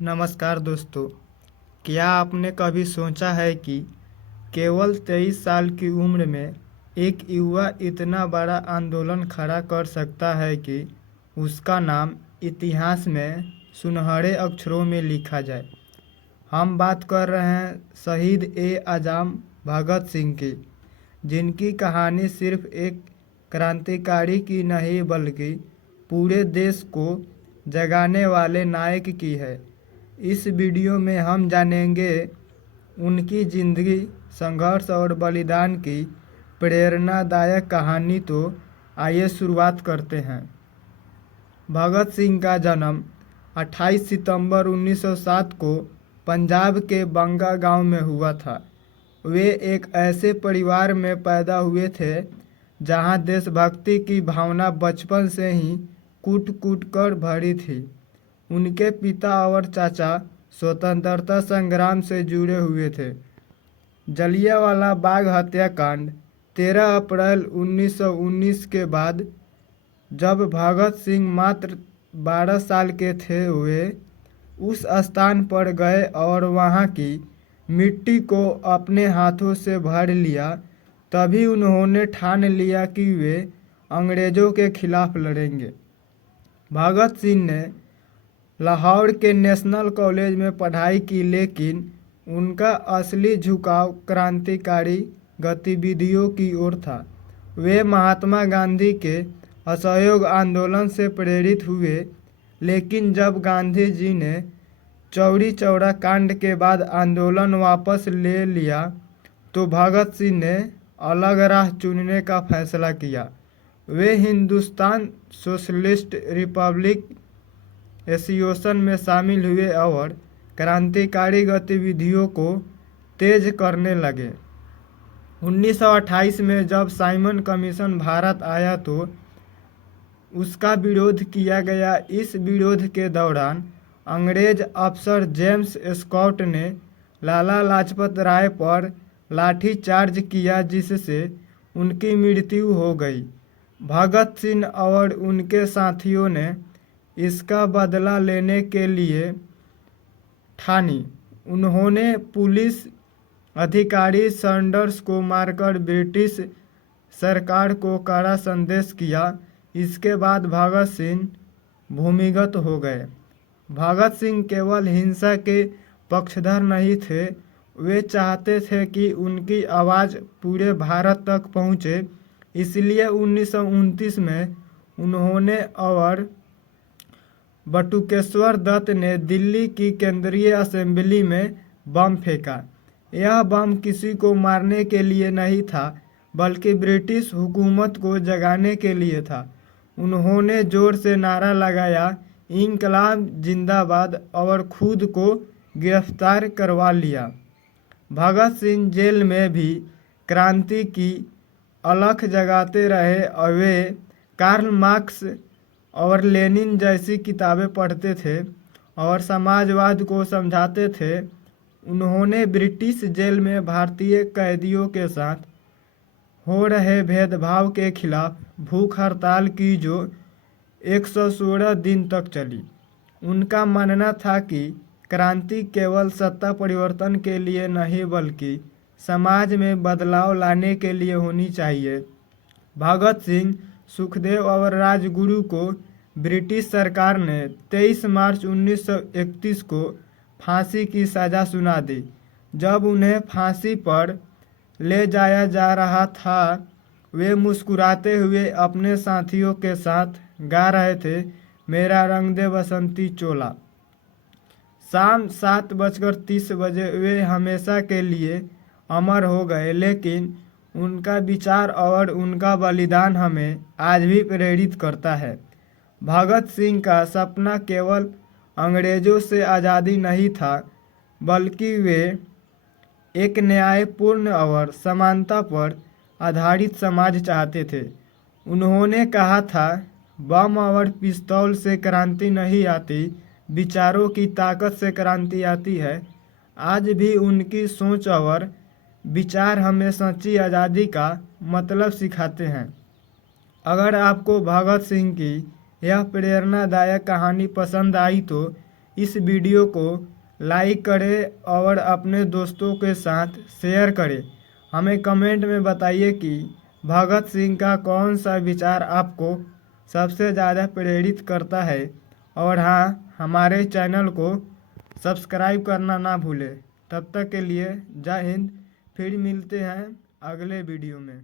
नमस्कार दोस्तों। क्या आपने कभी सोचा है कि केवल 23 साल की उम्र में एक युवा इतना बड़ा आंदोलन खड़ा कर सकता है कि उसका नाम इतिहास में सुनहरे अक्षरों में लिखा जाए। हम बात कर रहे हैं शहीद ए आज़म भगत सिंह की, जिनकी कहानी सिर्फ एक क्रांतिकारी की नहीं बल्कि पूरे देश को जगाने वाले नायक की है। इस वीडियो में हम जानेंगे उनकी जिंदगी, संघर्ष और बलिदान की प्रेरणादायक कहानी। तो आइए शुरुआत करते हैं। भगत सिंह का जन्म 28 सितंबर 1907 को पंजाब के बंगा गांव में हुआ था। वे एक ऐसे परिवार में पैदा हुए थे जहां देशभक्ति की भावना बचपन से ही कूट कूट कर भरी थी। उनके पिता और चाचा स्वतंत्रता संग्राम से जुड़े हुए थे। जलियांवाला बाग हत्याकांड 13 अप्रैल 1919 के बाद जब भगत सिंह मात्र 12 साल के थे, वे उस स्थान पर गए और वहां की मिट्टी को अपने हाथों से भर लिया। तभी उन्होंने ठान लिया कि वे अंग्रेजों के खिलाफ लड़ेंगे। भगत सिंह ने लाहौर के नेशनल कॉलेज में पढ़ाई की, लेकिन उनका असली झुकाव क्रांतिकारी गतिविधियों की ओर था। वे महात्मा गांधी के असहयोग आंदोलन से प्रेरित हुए, लेकिन जब गांधी जी ने चौरी चौरा कांड के बाद आंदोलन वापस ले लिया तो भगत सिंह ने अलग राह चुनने का फैसला किया। वे हिंदुस्तान सोशलिस्ट रिपब्लिक एसोसिएशन में शामिल हुए और क्रांतिकारी गतिविधियों को तेज करने लगे। 1928 में जब साइमन कमीशन भारत आया तो उसका विरोध किया गया। इस विरोध के दौरान अंग्रेज अफसर जेम्स स्कॉट ने लाला लाजपत राय पर लाठीचार्ज किया, जिससे उनकी मृत्यु हो गई। भगत सिंह और उनके साथियों ने इसका बदला लेने के लिए ठानी। उन्होंने पुलिस अधिकारी सैंडर्स को मारकर ब्रिटिश सरकार को कड़ा संदेश किया। इसके बाद भगत सिंह भूमिगत हो गए। भगत सिंह केवल हिंसा के पक्षधर नहीं थे, वे चाहते थे कि उनकी आवाज़ पूरे भारत तक पहुंचे। इसलिए 1929 में उन्होंने और बटुकेश्वर दत्त ने दिल्ली की केंद्रीय असेंबली में बम फेंका। यह बम किसी को मारने के लिए नहीं था, बल्कि ब्रिटिश हुकूमत को जगाने के लिए था। उन्होंने जोर से नारा लगाया, इंकलाब जिंदाबाद, और खुद को गिरफ्तार करवा लिया। भगत सिंह जेल में भी क्रांति की अलख जगाते रहे और वे कार्ल मार्क्स और लेनिन जैसी किताबें पढ़ते थे और समाजवाद को समझाते थे। उन्होंने ब्रिटिश जेल में भारतीय कैदियों के साथ हो रहे भेदभाव के खिलाफ भूख हड़ताल की, जो 116 दिन तक चली। उनका मानना था कि क्रांति केवल सत्ता परिवर्तन के लिए नहीं बल्कि समाज में बदलाव लाने के लिए होनी चाहिए। भगत सिंह, सुखदेव और राजगुरु को ब्रिटिश सरकार ने 23 मार्च 1931 को फांसी की सज़ा सुना दी। जब उन्हें फांसी पर ले जाया जा रहा था, वे मुस्कुराते हुए अपने साथियों के साथ गा रहे थे, मेरा रंग दे बसंती चोला। शाम 7:30 वे हमेशा के लिए अमर हो गए, लेकिन उनका विचार और उनका बलिदान हमें आज भी प्रेरित करता है। भगत सिंह का सपना केवल अंग्रेजों से आज़ादी नहीं था, बल्कि वे एक न्यायपूर्ण और समानता पर आधारित समाज चाहते थे। उन्होंने कहा था, बम और पिस्तौल से क्रांति नहीं आती, विचारों की ताकत से क्रांति आती है। आज भी उनकी सोच और विचार हमें सच्ची आज़ादी का मतलब सिखाते हैं। अगर आपको भगत सिंह की यह प्रेरणादायक कहानी पसंद आई तो इस वीडियो को लाइक करें और अपने दोस्तों के साथ शेयर करें। हमें कमेंट में बताइए कि भगत सिंह का कौन सा विचार आपको सबसे ज़्यादा प्रेरित करता है। और हाँ, हमारे चैनल को सब्सक्राइब करना ना भूलें। तब तक के लिए जय हिंद। फिर मिलते हैं अगले वीडियो में।